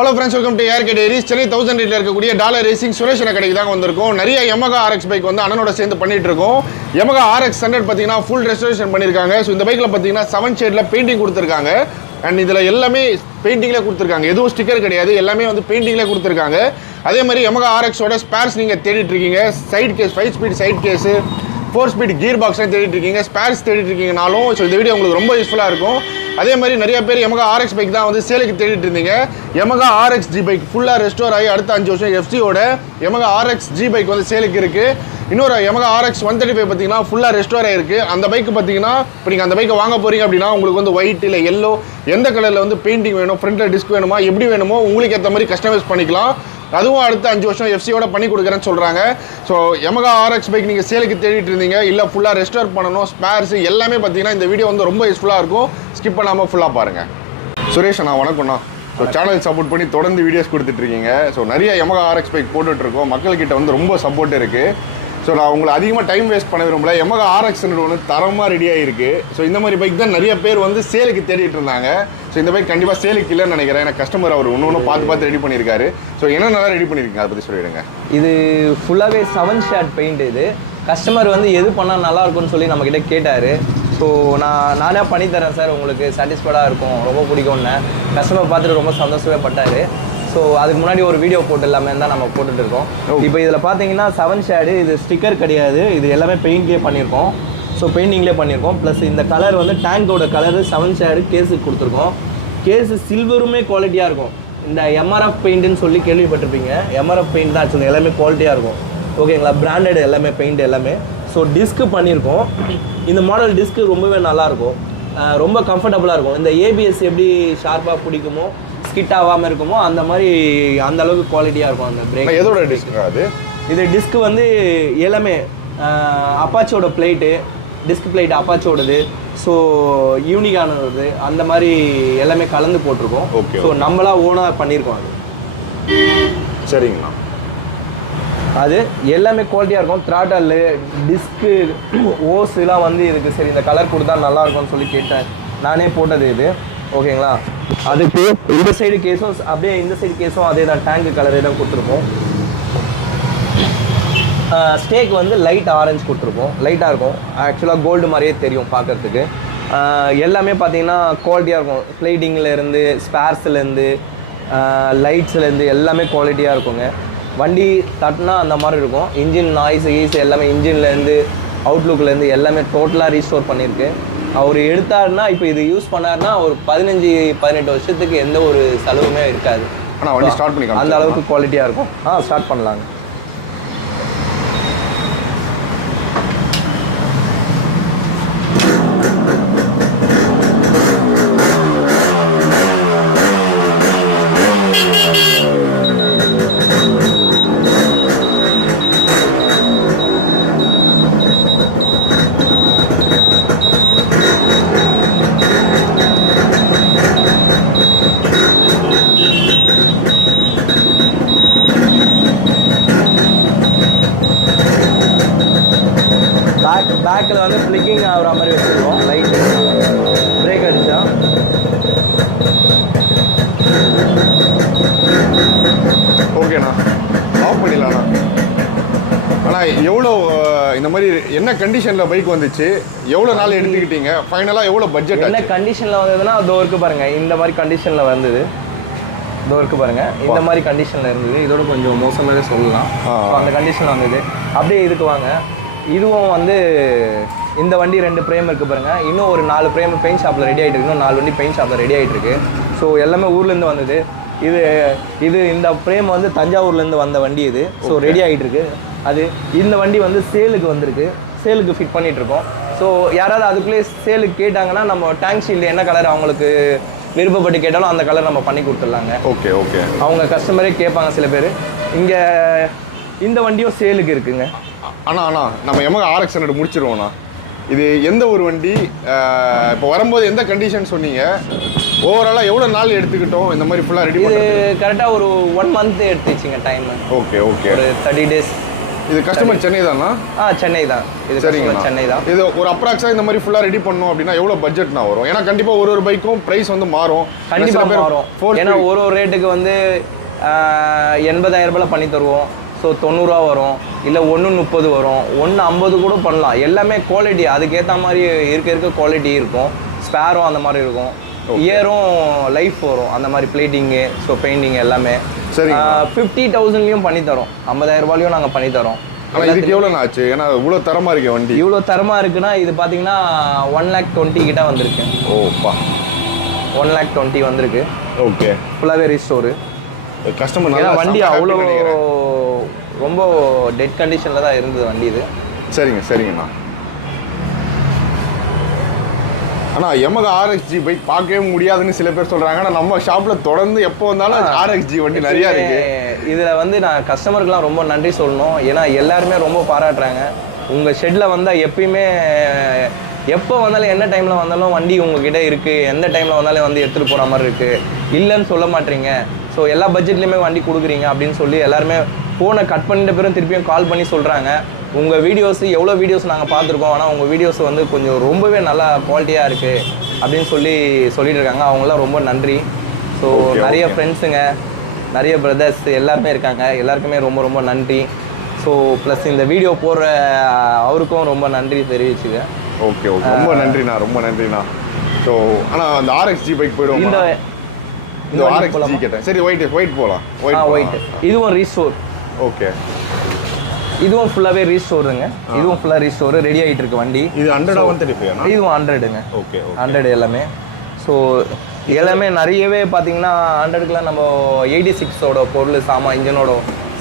Hello friends, welcome to ARK Diaries. Chennai 1000 ரேட்ல இருக்கக்கூடிய dollar racing Suresh கடைக்கு தான் வந்திருக்கோம். நிறைய YAMAHA RX பைக் வந்து அண்ணனோட சேர்ந்து பண்ணிட்டு இருக்கோம். YAMAHA RX100 பாத்தீங்கன்னா full restoration பண்ணிருக்காங்க. சோ இந்த பைக்ல பாத்தீங்கன்னா 7 ஷேட்ல பெயிண்டிங் கொடுத்திருக்காங்க. அண்ட் இதுல எல்லாமே பெயிண்டிங்ல கொடுத்திருக்காங்க. எதுவும் ஸ்டிக்கர் கிடையாது. எல்லாமே வந்து பெயிண்டிங்ல கொடுத்திருக்காங்க. அதே மாதிரி YAMAHA RX ஓட ஸ்பேர்ஸ் நீங்க தேடிட்டு இருக்கீங்க. Side case 5 speed side case 4 speed gear box தேடிட்டு இருக்கீங்க. ஸ்பேர்ஸ் தேடிட்டு இருக்கீங்கனாலும் சோ இந்த வீடியோ உங்களுக்கு ரொம்ப யூஸ்ஃபுல்லா இருக்கும். அதே மாதிரி நிறைய பேர் YAMAHA RX பைக் தான் வந்து சேலுக்கு தேடிட்டு இருந்தீங்க. YAMAHA RXZ பைக் ஃபுல்லா ரெஸ்டோர் ஆகி அடுத்த 5 வருஷம் FC ஓட YAMAHA RXZ பைக் வந்து சேலுக்கு இருக்கு. இன்னொரு YAMAHA RX135 பார்த்தீங்கன்னா ஃபுல்லா ரெஸ்டோர் ஆயிருக்கு. அந்த பைக் பார்த்தீங்கன்னா இப்போ நீங்க அந்த பைக்கை வாங்க போறீங்க அப்படின்னா உங்களுக்கு வந்து ஒயிட் இல்ல yellow எந்த கலர்ல வந்து பெயிண்டிங் வேணும், ஃப்ரண்ட்ல டிஸ்க் வேணுமா, எப்படி வேணுமோ உங்களுக்கு ஏற்ற மாதிரி கஸ்டமைஸ் பண்ணிக்கலாம். அதுவும் அடுத்த 5 வருஷம் FCயோட பண்ணி கொடுக்குறேன்னு சொல்றாங்க. ஸோ YAMAHA RX பைக் நீங்க சேலுக்கு தேடிட்டு இருந்தீங்க இல்ல ஃபுல்லா ரெஸ்டோர் பண்ணணும், ஸ்பேர்ஸ் எல்லாமே பார்த்தீங்கன்னா இந்த வீடியோ வந்து ரொம்ப யூஸ்ஃபுல்லா இருக்கும். ஸ்கிப் பண்ணாம ஃபுல்லா பாருங்க. சுரேஷ் அண்ணா வணக்கம்ண்ணா. ஸோ சேனல் சப்போர்ட் பண்ணி தொடர்ந்து வீடியோஸ் கொடுத்துட்டு இருக்கீங்க. ஸோ நிறைய YAMAHA RX பைக் போட்டுட்டு இருக்கோம். மக்கள்கிட்ட வந்து ரொம்ப சப்போர்ட் இருக்கு. ஸோ நான் உங்களை அதிகமாக டைம் வேஸ்ட் பண்ண விரும்பல. YAMAHA RX100 வந்து தரமாக ரெடியாக இருக்குது. ஸோ இந்த மாதிரி பைக் தான் நிறைய பேர் வந்து சேலுக்கு தேடிட்டு இருந்தாங்க. ஸோ இந்த பைக் கண்டிப்பாக சேலுக்கு இல்லைன்னு நினைக்கிறேன். ஏன்னா கஸ்டமர் அவர் ஒன்று பார்த்து ரெடி பண்ணியிருக்காரு. ஸோ என்ன நல்லா ரெடி பண்ணியிருக்கீங்க அதை பற்றி சொல்லிவிடுங்க. இது ஃபுல்லாகவே 7 ஷேட் பெயிண்ட். இது கஸ்டமர் வந்து எது பண்ணால் நல்லா இருக்கும்னு சொல்லி நம்மக்கிட்ட கேட்டார். ஸோ நானே பண்ணித்தரேன் சார், உங்களுக்கு சாட்டிஸ்ஃபைடாக இருக்கும், ரொம்ப பிடிக்கும்னு கஸ்டமர் பார்த்துட்டு ரொம்ப சந்தோஷப்பட்டார். ஸோ அதுக்கு முன்னாடி ஒரு வீடியோ போட்டு எல்லாமே தான் நம்ம போட்டுட்டு இருக்கோம். இப்போ இதில் பார்த்தீங்கன்னா 7 ஷேடு, இது ஸ்டிக்கர் கிடையாது, இது எல்லாமே பெயிண்ட்லேயே பண்ணியிருக்கோம். ஸோ பெயிண்டிங்லேயே பண்ணியிருக்கோம். ப்ளஸ் இந்த கலர் வந்து டேங்கோட கலரு 7 ஷேடு கேஸுக்கு கொடுத்துருக்கோம். கேஸு சில்வருமே குவாலிட்டியாக இருக்கும். இந்த MRF பெயிண்ட்டுன்னு சொல்லி கேள்விப்பட்டிருப்பீங்க. MRF பெயிண்ட் தான் ஆக்சுவலி எல்லாமே குவாலிட்டியாக இருக்கும். ஓகேங்களா, பிராண்டட் எல்லாமே பெயிண்ட் எல்லாமே. ஸோ டிஸ்க்கு பண்ணியிருக்கோம். இந்த மாடல் டிஸ்க்கு ரொம்பவே நல்லாயிருக்கும், ரொம்ப கம்ஃபர்டபுளாக இருக்கும். இந்த ABS எப்படி ஷார்ப்பாக பிடிக்குமோ, ஸ்கிட் ஆகாமல் இருக்குமோ அந்த மாதிரி அந்த அளவுக்கு குவாலிட்டியாக இருக்கும். அந்த பிரேக் எதோட டிஸ்க் அது? இது டிஸ்க் வந்து எல்லாமே அப்பாச்சியோட பிளேட்டு, டிஸ்க் பிளேட் அப்பாச்சியோடது. ஸோ யூனிக்கானது அந்த மாதிரி எல்லாமே கலந்து போட்டிருக்கோம். ஸோ நம்மளா ஓனாக பண்ணியிருக்கோம். அது சரிங்கண்ணா. அது எல்லாமே குவாலிட்டியாக இருக்கும். த்ராட்டல் டிஸ்க்கு ஓஸ்லாம் வந்து இதுக்கு சரி இந்த கலர் கொடுத்தா நல்லாயிருக்கும்னு சொல்லி கேட்டேன். நானே போட்டது இது. ஓகேங்களா, அதுக்கு இந்த சைடு கேஸும் அப்படியே இந்த சைடு கேஸும் அதே தான் டேங்கு கலரே தான் கொடுத்துருப்போம். ஸ்டேக் வந்து லைட் ஆரஞ்சு கொடுத்துருப்போம். லைட்டாக இருக்கும், ஆக்சுவலாக கோல்டு மாதிரியே தெரியும் பார்க்குறதுக்கு. எல்லாமே பார்த்தீங்கன்னா குவாலிட்டியாக இருக்கும். ஸ்லைடிங்லேருந்து ஸ்பேர்ஸ்லேருந்து லைட்ஸ்லேருந்து எல்லாமே குவாலிட்டியாக இருக்குங்க. வண்டி தட்டினா அந்த மாதிரி இருக்கும். இன்ஜின் நாய்ஸ் எல்லாமே இன்ஜின்லேருந்து அவுட்லுக்லேருந்து எல்லாமே டோட்டலாக ரீஸ்டோர் பண்ணியிருக்கு. அவர் எடுத்தாருன்னா இப்போ இது யூஸ் பண்ணாருன்னா ஒரு 15-18 வருஷத்துக்கு எந்த ஒரு செலவுமே இருக்காது. ஆனால் வண்டி ஸ்டார்ட் பண்ணிக்கலாம், அந்த அளவுக்கு குவாலிட்டியாக இருக்கும். ஸ்டார்ட் பண்ணலாங்க. பேக்கில் வந்து ஃப்ளிக்கிங் ஆகிற மாதிரி வச்சுருக்கோம். லைட்டு பிரேக் அடித்தா ஓகேண்ணா, ஆஃப் பண்ணிடலாண்ணா. ஆனால் எவ்வளோ இந்த மாதிரி என்ன கண்டிஷனில் பைக் வந்துச்சு, எவ்வளோ நாள் எடுத்துக்கிட்டீங்க, ஃபைனலாக எவ்வளோ பட்ஜெட்? என்ன கண்டிஷனில் வந்ததுன்னா அதோ இருக்கு பாருங்கள். இந்த மாதிரி கண்டிஷனில் வந்தது, இதோ இருக்கு பாருங்கள். இந்த மாதிரி கண்டிஷனில் இருந்தது. இதோட கொஞ்சம் மோசமாகவே சொல்லலாம். அந்த கண்டிஷனில் வந்தது. அப்படியே இதுக்கு வாங்க. இதுவும் வந்து இந்த வண்டி 2 ஃப்ரேம் இருக்குது பாருங்கள். இன்னும் ஒரு 4 ஃப்ரேம் பெயிண்ட் ஷாப்பில் ரெடி ஆகிட்டு இருக்கு. இன்னும் 4 வண்டி பெயிண்ட் ஷாப்பில் ரெடி ஆகிட்டு இருக்கு. ஸோ எல்லாமே ஊர்லேருந்து வந்தது. இது இந்த ஃப்ரேம் வந்து தஞ்சாவூர்லேருந்து வந்த வண்டி இது. ஸோ ரெடி ஆகிட்டு இருக்கு. அது இந்த வண்டி வந்து சேலுக்கு வந்திருக்கு. சேலுக்கு ஃபிட் பண்ணிகிட்ருக்கோம். ஸோ யாராவது அதுக்குள்ளேயே சேலுக்கு கேட்டாங்கன்னா நம்ம டேங்க் ஷீல்டு என்ன கலர் அவங்களுக்கு விருப்பப்பட்டு கேட்டாலும் அந்த கலர் நம்ம பண்ணி கொடுத்துடலாங்க. Okay okay. அவங்க கஸ்டமரே கேட்பாங்க சில பேர். இங்கே இந்த வண்டியும் சேலுக்கு இருக்குங்க. அண்ணா நம்ம YAMAHA RX100 முடிச்சிருவோண்ணா. இது எந்த ஒரு வண்டி, இப்போ வரும்போது எந்த கண்டிஷன் சொன்னீங்க, ஓவராலாக எவ்வளோ நாள் எடுத்துக்கிட்டோம் இந்த மாதிரி ஃபுல்லாக ரெடி? இது கரெக்டாக ஒரு 1 மந்த் எடுத்துச்சுங்க டைம். Okay okay. ஒரு 30 days இது கஸ்டமர் சென்னை தானா? சென்னை தான். இது கஸ்டமர் சென்னை தான். இது ஒரு அப்ராக்ஸா இந்த மாதிரி ஃபுல்லா ரெடி பண்ணனும் அப்படினா எவ்வளவு பட்ஜெட்னா வரும்? ஏன்னா கண்டிப்பா ஒரு பைக்கும் பிரைஸ் வந்து மாறும். கண்டிப்பா மாறும். ஏன்னா ஒரு ரேட்டுக்கு வந்து 80,000 ரூபாயில பண்ணி தருவோம். ஸோ 90 ரூபா வரும், இல்லை 130 வரும், 150 கூட பண்ணலாம். எல்லாமே குவாலிட்டி அதுக்கேற்ற மாதிரி இருக்க குவாலிட்டி இருக்கும். ஸ்பேரும் அந்த மாதிரி இருக்கும், இயரும் லைஃப் வரும் அந்த மாதிரி பிளேட்டிங்கு. ஸோ பெயிண்டிங் எல்லாமே சரி 50,000லையும் பண்ணி தரோம், 50,000 ரூபாயிலையும் நாங்கள் பண்ணி தரோம். ஆனால் இதுக்கு எவ்வளோ ஆச்சு? ஏன்னா இவ்வளோ தரமாக இருக்கு வண்டி. இவ்வளோ தரமாக இருக்குன்னா இது பார்த்தீங்கன்னா 1,20,000 கிட்ட வந்திருக்கு. ஓப்பா 1,20,000 வந்திருக்கு. ஓகே ஃபுல்லாகவே ரீஸ்டோரு. கஸ்டமர் நல்லா வண்டி அவ்வளோ ரொம்ப டெட் கண்டிஷனில் தான் இருந்தது வண்டி இது. சரிங்கண்ணா. ஆனால் YAMAHA RXZ பைக் பார்க்கவே முடியாதுன்னு சில பேர் சொல்கிறாங்க. ஆனால் நம்ம ஷாப்பில் தொடர்ந்து எப்போ வந்தாலும் RXZ வண்டி நிறையா இருக்குது. இதில் வந்து நான் கஸ்டமருக்குலாம் ரொம்ப நன்றி சொல்லணும். ஏன்னா எல்லாருமே ரொம்ப பாராட்டுறாங்க. உங்கள் ஷெட்டில் வந்தால் எப்பயுமே எப்போ வந்தாலும் என்ன டைமில் வந்தாலும் வண்டி உங்ககிட்ட இருக்குது, எந்த டைமில் வந்தாலும் வந்து எடுத்துகிட்டு போகிற மாதிரி இருக்குது, இல்லைன்னு சொல்ல மாட்டீங்க. ஸோ எல்லா பட்ஜெட்லேயுமே வண்டி கொடுக்குறீங்க அப்படின்னு சொல்லி எல்லாருமே ஃபோனை கட் பண்ணிட்ட பிறகு திருப்பியும் கால் பண்ணி சொல்கிறாங்க. உங்கள் வீடியோஸ் எவ்வளோ வீடியோஸ் நாங்கள் பார்த்துருக்கோம், ஆனால் உங்கள் வீடியோஸ் வந்து கொஞ்சம் ரொம்பவே நல்லா குவாலிட்டியாக இருக்குது அப்படின்னு சொல்லிட்டு இருக்காங்க. அவங்களாம் ரொம்ப நன்றி. ஸோ நிறைய ஃப்ரெண்ட்ஸுங்க, நிறைய பிரதர்ஸ் எல்லாருமே இருக்காங்க. எல்லாருக்குமே ரொம்ப ரொம்ப நன்றி. ஸோ ப்ளஸ் இந்த வீடியோ போடுற அவருக்கும் ரொம்ப நன்றி தெரிவிச்சுங்க. ஓகே ரொம்ப நன்றிண்ணா. ஸோ ஆனால் அந்த RXZ பைக் போயிடும். இந்த RXZ கேட்டேன். சரி ஒயிட் போகலாம். ஒயிட் இதுவும் ரீஸ்டோர். ஓகே இதுவும் ஃபுல்லாகவே ரீஸ்டோருங்க. இதுவும் ஃபுல்லாக ரீஸ்டோர் ரெடி ஆகிட்டு இருக்கு வண்டி. இது 100 இதுவும் 100ங்க. ஓகே 100 எல்லாமே. ஸோ எல்லாமே நிறையவே பார்த்தீங்கன்னா 100க்குலாம் நம்ம 86ஓட பொருள் இன்ஜினோட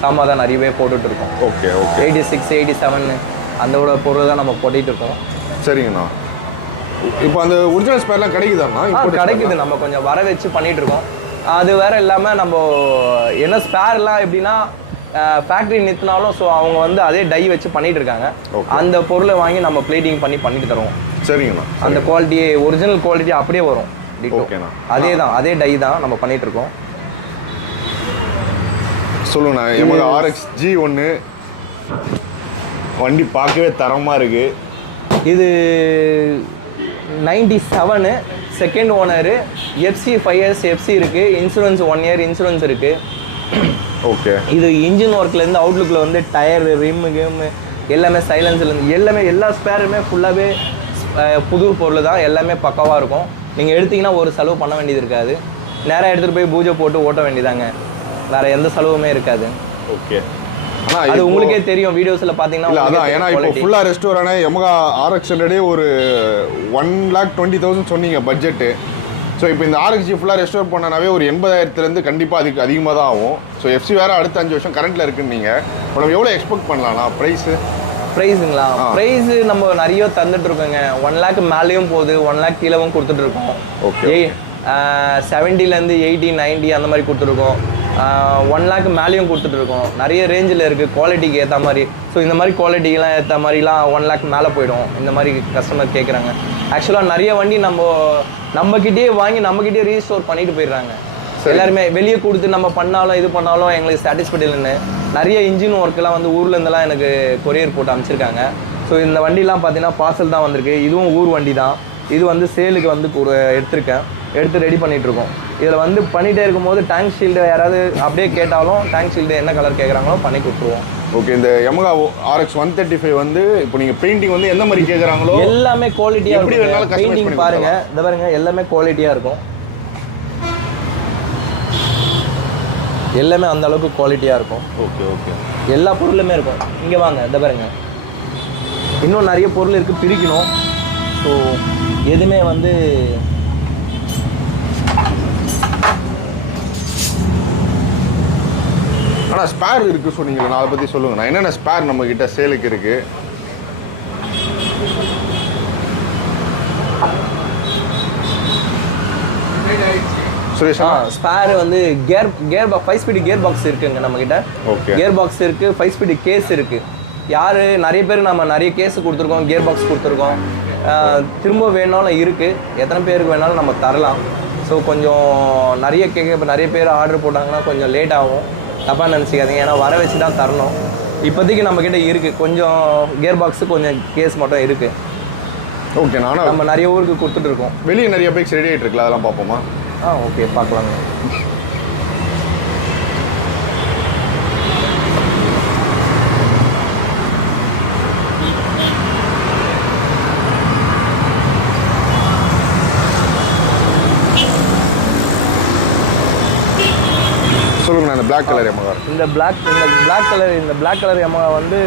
தான் நிறையவே போட்டுட்டு இருக்கோம். ஓகே 86 87 அதோட பொருள் தான் நம்ம போட்டுட்டு இருக்கோம். சரிங்கண்ணா. இப்போ அந்த ஒரிஜினல் ஸ்பேர்லாம் கிடைக்குதாண்ணா? கிடைக்குது. நம்ம கொஞ்சம் வர வச்சு பண்ணிட்டு இருக்கோம். அது வேற இல்லாமல் நம்ம என்ன ஸ்பேர்லாம் எப்படின்னா ஃபேக்ட்ரி நிறுத்தினாலும் ஸோ அவங்க வந்து அதே டை வச்சு பண்ணிட்டு இருக்காங்க. அந்த பொருளை வாங்கி நம்ம பிளேட்டிங் பண்ணிட்டு தருவோம். சரிங்கண்ணா. அந்த குவாலிட்டி ஒரிஜினல் குவாலிட்டி அப்படியே வரும். அதே டை தான் நம்ம பண்ணிட்டு இருக்கோம். சொல்லுங்கண்ணா. YAMAHA RXZ ஒன்று வண்டி பார்க்கவே தரமாக இருக்கு. இது 97 second owner, FC 5 years FC இருக்கு, இன்சூரன்ஸ் 1 year இன்சூரன்ஸ் இருக்கு. ஓகே இது இன்ஜின் ஒர்க்லேருந்து அவுட்லுக்கில் வந்து டயர் ரிம்மு கேமு எல்லாமே சைலன்ஸ்லேருந்து எல்லாமே எல்லா ஸ்பேருமே ஃபுல்லாகவே புது பொருள் தான். எல்லாமே பக்காவாக இருக்கும். நீங்கள் எடுத்திங்கன்னா ஒரு செலவு பண்ண வேண்டியது இருக்காது. நேராக எடுத்துகிட்டு போய் பூஜை போட்டு ஓட்ட வேண்டியதாங்க. வேறு எந்த செலவுமே இருக்காது. ஓகே அது உங்களுக்கே தெரியும் வீடியோஸில் பார்த்தீங்கன்னா. அதான் ஏன்னா இப்போ ஃபுல்லாக ரெஸ்டோரான YAMAHA RX100 ஒரு 1,20,000 சொன்னீங்க பட்ஜெட்டு. ஸோ இப்போ இந்த RXZ ஃபுல்லாக ரெஸ்டோர் பண்ணனாவே ஒரு 80,000 கண்டிப்பாக அதுக்கு அதிகமாக தான் ஆகும். ஸோ FC வேறு அடுத்த 5 வருஷம் கரண்ட்டில் இருக்குன்னு நீங்கள் இப்போ நம்ம எவ்வளோ எக்ஸ்பெக்ட் பண்ணலாம்ண்ணா ப்ரைஸுங்களா? ப்ரைஸு நம்ம நிறைய தந்துட்டு இருக்கோங்க. 1 lakh மேலேயும் போகுது, 1 lakh கீழவும் கொடுத்துட்ருக்கோம். ஓகே 70லேருந்து 80 90 அந்த மாதிரி கொடுத்துருக்கோம். 1 lakh மேலேயும் கொடுத்துட்ருக்கோம். நிறைய ரேஞ்சில் இருக்குது குவாலிட்டிக்கு ஏற்ற மாதிரி. ஸோ இந்த மாதிரி குவாலிட்டிக்கெலாம் ஏற்ற மாதிரிலாம் 1 lakh மேலே போயிடும். இந்த மாதிரி கஸ்டமர் கேட்குறாங்க. ஆக்சுவலாக நிறைய வண்டி நம்மக்கிட்டேயே வாங்கி நம்மக்கிட்டே ரீஸ்டோர் பண்ணிட்டு போயிடுறாங்க. எல்லாருமே வெளியே கொடுத்து நம்ம பண்ணாலும் இது பண்ணாலும் எங்களுக்கு சாட்டிஸ்ஃபைட் இல்லைன்னு நிறைய இன்ஜின் ஒர்க்கெலாம் வந்து ஊர்லேருந்துலாம் எனக்கு கொரியர் போட்டு அமைச்சிருக்காங்க. ஸோ இந்த வண்டிலாம் பார்த்தீங்கன்னா பார்சல் தான் வந்திருக்கு. இதுவும் ஊர் வண்டி தான். இது வந்து சேலுக்கு வந்து எடுத்து ரெடி பண்ணிகிட்ருக்கோம். இதில் வந்து பண்ணிகிட்டே இருக்கும்போது டேங்க் ஷீல்டு யாராவது அப்படியே கேட்டாலும் டேங்க் ஷீல்டு என்ன கலர் கேட்குறாங்களோ பண்ணி கொடுத்துருவோம். ஓகே இந்த YAMAHA RX135 வந்து இப்போ நீங்கள் பெயிண்டிங் வந்து எந்த மாதிரி கேட்குறாங்களோ எல்லாமே குவாலிட்டியாக இருக்கும். பெயிண்டிங் பாருங்கள், இந்த பாருங்கள் எல்லாமே குவாலிட்டியாக இருக்கும். எல்லாமே அந்த அளவுக்கு குவாலிட்டியாக இருக்கும். ஓகே எல்லா பொருளுமே இருக்கும். இங்கே வாங்க, இந்த பாருங்க இன்னும் நிறைய பொருள் இருக்குது பிரிக்கணும். ஸோ எதுவுமே வந்து ஆனால் ஸ்பேர் இருக்குது சொன்னீங்களா? நான் அதை பற்றி சொல்லுங்கண்ணா. என்னென்ன ஸ்பேர் நம்மக்கிட்ட சேலுக்கு இருக்குது? சுரேஷ் ஸ்பேர் வந்து கியர் 5 ஸ்பீடு கியர் பாக்ஸ் இருக்குங்க நம்மக்கிட்ட. ஓகே கியர் பாக்ஸ் இருக்குது, 5 ஸ்பீடு கேஸ் இருக்குது. நிறைய பேர் நம்ம நிறைய கேஸ் கொடுத்துருக்கோம், கியர் பாக்ஸ் கொடுத்துருக்கோம். திரும்ப வேணாலும் இருக்குது, எத்தனை பேருக்கு வேணாலும் நம்ம தரலாம். ஸோ கொஞ்சம் நிறைய பேர் ஆர்டர் போட்டாங்கன்னா கொஞ்சம் லேட் ஆகும், தப்பாக நினச்சிக்காதீங்க. ஏன்னா வர வச்சு தான் தரணும். இப்போதைக்கு நம்மக்கிட்ட இருக்குது. கொஞ்சம் கியர் பாக்ஸு கொஞ்சம் கேஸ் மட்டும் இருக்குது. ஓகே. நானும் நம்ம நிறைய ஊருக்கு கொடுத்துட்ருக்கோம். வெளியே நிறைய பைக்ஸ் ரெடி ஆகிட்டு இருக்குல்ல, அதெல்லாம் பார்ப்போமா? ஓகே, பார்க்கலாங்க. சொல்லுங்கண்ணா. இந்த பிளாக் கலர் Yamaha. இந்த பிளாக் கலர் Yamaha வந்து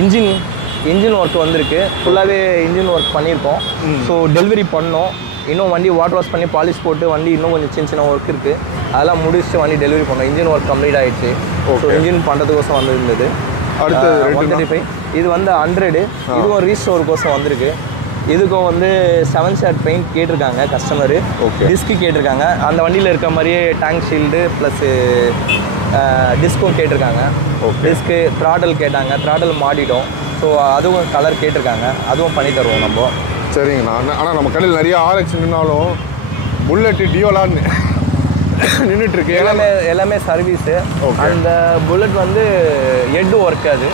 இன்ஜின் ஒர்க் வந்திருக்கு. ஃபுல்லாகவே இன்ஜின் ஒர்க் பண்ணியிருக்கோம். ஸோ டெலிவரி பண்ணோம். இன்னும் வண்டி வாட்டர் வாஷ் பண்ணி பாலிஷ் போட்டு வண்டி இன்னும் கொஞ்சம் சின்ன ஒர்க் இருக்குது. அதெல்லாம் முடிச்சுட்டு வண்டி டெலிவரி பண்ணோம். இன்ஜின் ஒர்க் கம்ப்ளீட் ஆகிடுச்சு. ஸோ இன்ஜின் பண்ணுறதுக்கோசம் வந்திருந்தது. அடுத்து 135. இது வந்து 100. இதுவும் ரீஸ்டோருக்கோசம் வந்திருக்கு. இதுக்கும் வந்து 7 ஷேட் பெயிண்ட் கேட்டிருக்காங்க கஸ்டமரு. டிஸ்க்கு கேட்டிருக்காங்க. அந்த வண்டியில் இருக்க மாதிரியே டேங்க் ஷீல்டு ப்ளஸ்ஸு டிஸ்க்கும் கேட்டிருக்காங்க. டிஸ்க்கு த்ராடல் கேட்டாங்க. த்ராடல் மாட்டிட்டோம். ஸோ அதுவும் கலர் கேட்டிருக்காங்க. அதுவும் பண்ணி தருவோம் நம்ம. சரிங்கண்ணா. ஆனால் நம்ம கடையில் நிறைய RX நின்னாலும் புல்லட்டு டியோலான்னு நின்றுட்டுருக்கு. எல்லாமே சர்வீஸு. அந்த புல்லட் வந்து ஹெட்டு ஒர்க் அது.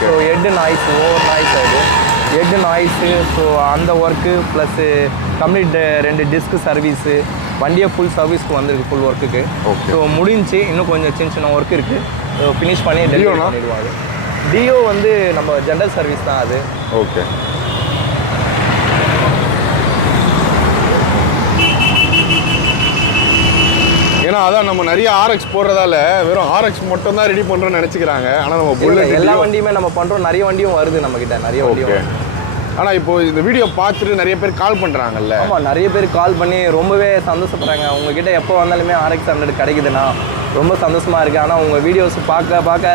So head noise, over noise அது ஹெட்டு நாய்ஸு. ஸோ அந்த work plus complete 2 disc service. வண்டியை ஃபுல் சர்வீஸ்க்கு வந்துருக்கு, ஃபுல் ஒர்க்குக்கு. ஸோ முடிஞ்சு இன்னும் கொஞ்சம் சின்ன ஒர்க் இருக்குது. ஸோ ஃபினிஷ் பண்ணி டெலிவரி பண்ணிடுவாங்க. டியோ வந்து நம்ம ஜென்ரல் சர்வீஸ் தான் அது. ஓகே. ஏன்னா அதான் நம்ம நிறைய RX போடுறதால வெறும் RX மட்டும் தான் ரெடி பண்ணுறோம்னு நினச்சிக்கிறாங்க. ஆனால் நம்ம புல்லட் எல்லா வண்டியுமே நம்ம பண்ணுறோம். நிறைய வண்டியும் வருது நம்மக்கிட்ட, நிறைய வண்டியும். ஆனால் இப்போ இந்த வீடியோ பார்த்துட்டு நிறைய பேர் கால் பண்ணுறாங்கல்ல? ஆமாம், நிறைய பேர் கால் பண்ணி ரொம்பவே சந்தோஷப்படுறாங்க. உங்ககிட்ட எப்போ வந்தாலுமே RX100 கிடைக்குதுண்ணா, ரொம்ப சந்தோஷமாக இருக்குது. ஆனால் உங்கள் வீடியோஸ் பார்க்க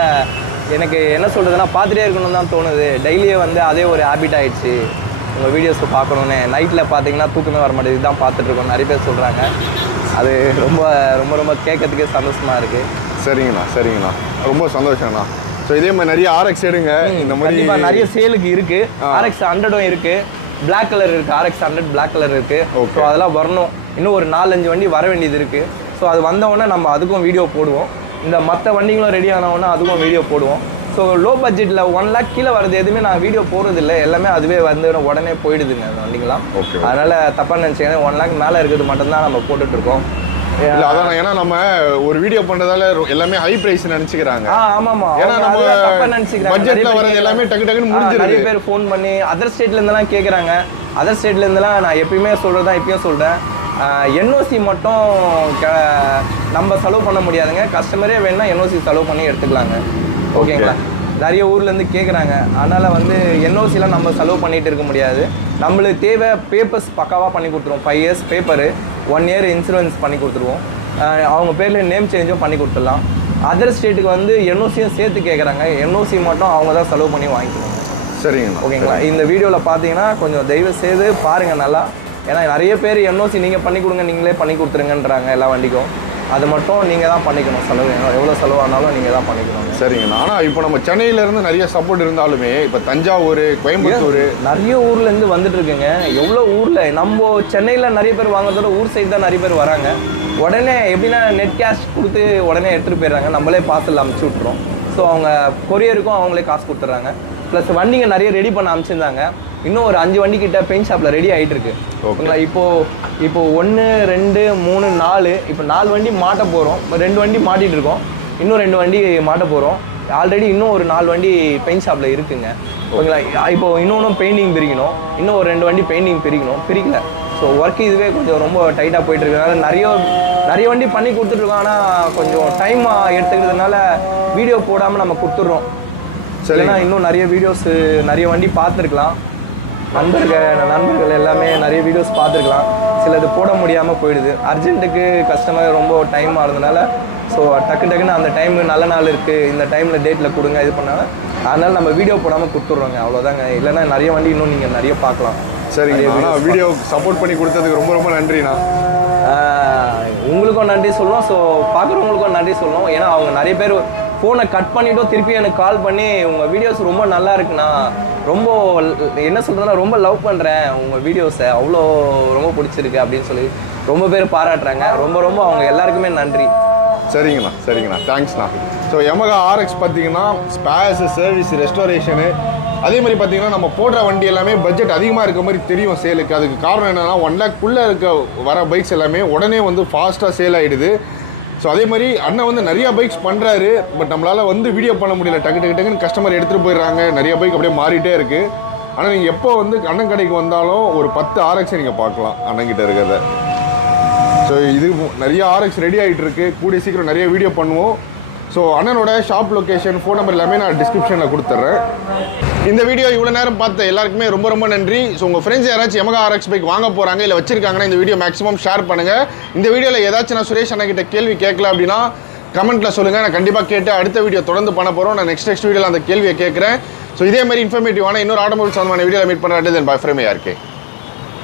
எனக்கு என்ன சொல்கிறதுனா பார்த்துட்டே இருக்கணும்னு தான் தோணுது. டெய்லியே வந்து அதே ஒரு ஹேபிட் ஆகிடுச்சு உங்கள் வீடியோஸ் பார்க்கணுன்னு. நைட்டில் பார்த்தீங்கன்னா தூக்கமே வர மாட்டேது. இதுதான் பார்த்துட்ருக்கோம் நிறைய பேர் சொல்கிறாங்க. அது ரொம்ப ரொம்ப ரொம்ப கேட்கறதுக்கே சந்தோஷமாக இருக்குது. சரிங்கண்ணா. ரொம்ப சந்தோஷம்ண்ணா. ஸோ இதே மாதிரி நிறைய RX எடுங்க. இந்த மாதிரி நிறைய சேலுக்கு இருக்குது. RX100 இருக்குது. பிளாக் கலர் இருக்குது. RX100 பிளாக் கலர் இருக்குது. ஸோ அதெல்லாம் வரணும். இன்னும் ஒரு 4-5 வண்டி வர வேண்டியது இருக்குது. ஸோ அது வந்தவுடனே நம்ம அதுக்கும் வீடியோ போடுவோம். இந்த மற்ற வண்டிகளும் ரெடி ஆனவுடனே அதுக்கும் வீடியோ போடுவோம். ஸோ லோ பட்ஜெட்டில் 1 lakh கீழே வரது எதுவுமே நான் வீடியோ போடுறதில்லை. எல்லாமே அதுவே வந்து உடனே போயிடுதுங்க அந்த வண்டிங்களாம். அதனால் தப்பாக நினச்சிங்கன்னா 1 lakh மேலே இருக்கிறது மட்டும்தான் நம்ம போட்டுட்ருக்கோம். இல்லை அதான், ஏன்னா நம்ம ஒரு வீடியோ பண்ணுறதால எல்லாமே ஹை ப்ரைஸ் நினச்சிக்கிறாங்க. ஆமாம். ஏன்னா நம்ம தப்பாக நினச்சிக்கிறாங்க. பட்ஜெட்டில் வரது எல்லாமே டக்குன்னு முடிஞ்சிருக்கு. நிறைய பேர் ஃபோன் பண்ணி அதர் ஸ்டேட்லேருந்துலாம் கேட்குறாங்க. அதர் ஸ்டேட்லேருந்துலாம் நான் எப்பயுமே சொல்கிறது தான், இப்பயும் சொல்கிறேன். NOC மட்டும் நம்ம செலவு பண்ண முடியாதுங்க. கஸ்டமரே வேணுன்னா NOC செலவு பண்ணி எடுத்துக்கலாங்க. ஓகேங்களா? நிறைய ஊர்லேருந்து கேட்குறாங்க. அதனால் வந்து NOCலாம் நம்ம செலவு பண்ணிகிட்டு இருக்க முடியாது. நம்மளுக்கு தேவை பேப்பர்ஸ் பக்காவாக பண்ணி கொடுத்துருவோம். 5 years பேப்பரு, 1 year இன்சூரன்ஸ் பண்ணி கொடுத்துருவோம். அவங்க பேரில் நேம் சேஞ்சும் பண்ணி கொடுத்துடலாம். அதர் ஸ்டேட்டுக்கு வந்து NOCயும் சேர்த்து கேட்குறாங்க. NOC மட்டும் அவங்க தான் செலவு பண்ணி வாங்கிக்குவாங்க. சரிங்கண்ணா. ஓகேங்களா? இந்த வீடியோவில் பார்த்தீங்கன்னா கொஞ்சம் தயவு செய்து பாருங்கள் நல்லா. ஏன்னா நிறைய பேர் NOC நீங்கள் பண்ணி கொடுங்க, நீங்களே பண்ணி கொடுத்துருங்கன்றாங்க எல்லா வண்டிக்கும். அது மட்டும் நீங்கள் தான் பண்ணிக்கணும். செலவு எவ்வளோ செலவானாலும் நீங்கள் தான் பண்ணிக்கணும். சரிங்கண்ணா. ஆனால் இப்போ நம்ம சென்னையிலேருந்து நிறைய சப்போர்ட் இருந்தாலுமே இப்போ தஞ்சாவூர், கோயம்புத்தூர் நிறைய ஊர்லேருந்து வந்துட்டு இருக்குங்க. எவ்வளோ ஊரில் நம்ம சென்னையில் நிறைய பேர் வாங்குறதோட ஊர் சைடு தான் நிறைய பேர் வராங்க. உடனே எப்படின்னா நெட் கேஷ் கொடுத்து உடனே எடுத்துகிட்டு போயிடுறாங்க. நம்மளே பார்சல் அமுச்சு விட்றோம். ஸோ அவங்க கொரியருக்கும் அவங்களே காசு கொடுத்துட்றாங்க. ப்ளஸ் வண்டிங்க நிறைய ரெடி பண்ண அனுப்பிச்சிருந்தாங்க. இன்னும் ஒரு 5 வண்டி கிட்ட பெயிண்ட் ஷாப்பில் ரெடி ஆகிட்டு இருக்கு. ஓகேங்களா? இப்போ 1 2 3 4 இப்போ 4 வண்டி மாட்ட போகிறோம். 2 வண்டி மாட்டிகிட்டு இருக்கோம். இன்னும் 2 வண்டி மாட்ட போகிறோம். ஆல்ரெடி இன்னும் ஒரு 4 வண்டி பெயிண்ட் ஷாப்பில் இருக்குங்க. ஓகேங்களா? இப்போ இன்னொன்றும் பெயிண்டிங் பிரிக்கணும். இன்னும் ஒரு 2 வண்டி பெயிண்டிங் பிரிக்கல. ஸோ ஒர்க் இதுவே கொஞ்சம் ரொம்ப டைட்டாக போயிட்டு இருக்கனால நிறைய வண்டி பண்ணி கொடுத்துட்ருக்கோம். ஆனால் கொஞ்சம் டைம் எடுத்துக்கிறதுனால வீடியோ போடாமல் நம்ம கொடுத்துட்றோம். சரினா இன்னும் நிறைய வீடியோஸ் நிறைய வண்டி பார்த்துருக்கலாம். நண்பர்கள் எல்லாமே நிறைய வீடியோஸ் பார்த்துருக்கலாம். சிலது போட முடியாமல் போயிடுது. அர்ஜென்ட்டுக்கு கஸ்டமர் ரொம்ப டைம் ஆகிறதுனால ஸோ டக்குன்னு அந்த டைம் நல்ல நாள் இருக்குது, இந்த டைமில் டேட்டில் கொடுங்க இது பண்ணாங்க. அதனால் நம்ம வீடியோ போடாமல் கொடுத்துட்றோங்க. அவ்வளோதாங்க. இல்லைன்னா நிறைய வண்டி இன்னும் நீங்கள் நிறைய பார்க்கலாம். சரிங்க. ஆனால் வீடியோ சப்போர்ட் பண்ணி கொடுத்ததுக்கு ரொம்ப ரொம்ப நன்றிண்ணா. உங்களுக்கும் நன்றி சொல்லணும். ஸோ பார்க்குறவங்களுக்கும் நன்றி சொல்லணும். ஏன்னா அவங்க நிறைய பேர் ஃபோனை கட் பண்ணிவிட்டோம் திருப்பி எனக்கு கால் பண்ணி உங்கள் வீடியோஸ் ரொம்ப நல்லா இருக்குண்ணா, ரொம்ப என்ன சொல்கிறதுனா ரொம்ப லவ் பண்ணுறேன் உங்கள் வீடியோஸை, அவ்வளோ ரொம்ப பிடிச்சிருக்கு அப்படின்னு சொல்லி ரொம்ப பேர் பாராட்டுறாங்க. ரொம்ப அவங்க எல்லாருக்குமே நன்றி. சரிங்கண்ணா. தேங்க்ஸ்ண்ணா. ஸோ YAMAHA RX பார்த்தீங்கன்னா ஸ்பேர்ஸ், சர்வீஸ், ரெஸ்டோரேஷனு, அதே மாதிரி பார்த்தீங்கன்னா நம்ம போடுற வண்டி எல்லாமே பட்ஜெட் அதிகமாக இருக்க மாதிரி தெரியும் சேலுக்கு. அதுக்கு காரணம் என்னென்னா 1 லேக்குள்ளே வர பைக்ஸ் எல்லாமே உடனே வந்து ஃபாஸ்ட்டாக சேல் ஆகிடுது. ஸோ அதே மாதிரி அண்ணன் வந்து நிறையா பைக்ஸ் பண்ணுறாரு. பட் நம்மளால் வந்து வீடியோ பண்ண முடியல, டக்குன்னு கஸ்டமர் எடுத்துகிட்டு போயிடுறாங்க. நிறைய பைக் அப்படியே மாறிட்டே இருக்குது. ஆனால் நீங்கள் எப்போ வந்து அண்ணன் கடைக்கு வந்தாலும் ஒரு 10 RX நீங்கள் பார்க்கலாம் அண்ணன்கிட்ட இருக்கிறத. ஸோ இது நிறைய RX ரெடி ஆகிட்டு இருக்கு. கூடிய சீக்கிரம் நிறைய வீடியோ பண்ணுவோம். ஸோ அண்ணனோட ஷாப் லொக்கேஷன், ஃபோன் நம்பர் எல்லாமே நான் டிஸ்கிரிப்ஷனில் கொடுத்துட்றேன். இந்த வீடியோ இவ்வளோ நேரம் பார்த்த எல்லாருக்குமே ரொம்ப நன்றி. ஸோ உங்கள் ஃப்ரெண்ட்ஸ் யாராச்சும் YAMAHA RX பைக் வாங்க போகிறாங்க இல்லை வச்சிருக்காங்கன்னா இந்த வீடியோ மேக்ஸிமம் ஷேர் பண்ணுங்கள். இந்த வீடியோவில் ஏதாச்சும் நான் சுரேஷ் அண்ணகிட்ட கேள்வி கேட்கல அப்படின்னா கமெண்ட்டில் சொல்லுங்கள். நான் கண்டிப்பாக கேட்டு அடுத்த வீடியோ தொடர்ந்து பண்ண போகிறோம். நான் நெக்ஸ்ட் வீடியோவில் அந்த கேள்வியை கேட்குறேன். ஸோ இதே மாதிரி இன்ஃபர்மேட்டிவான இன்னொரு ஆட்டோமொபைல் சம்பந்தமான வீடியோவில் மீட் பண்ணுறேன். தென் பை ஃப்ரம் ARK.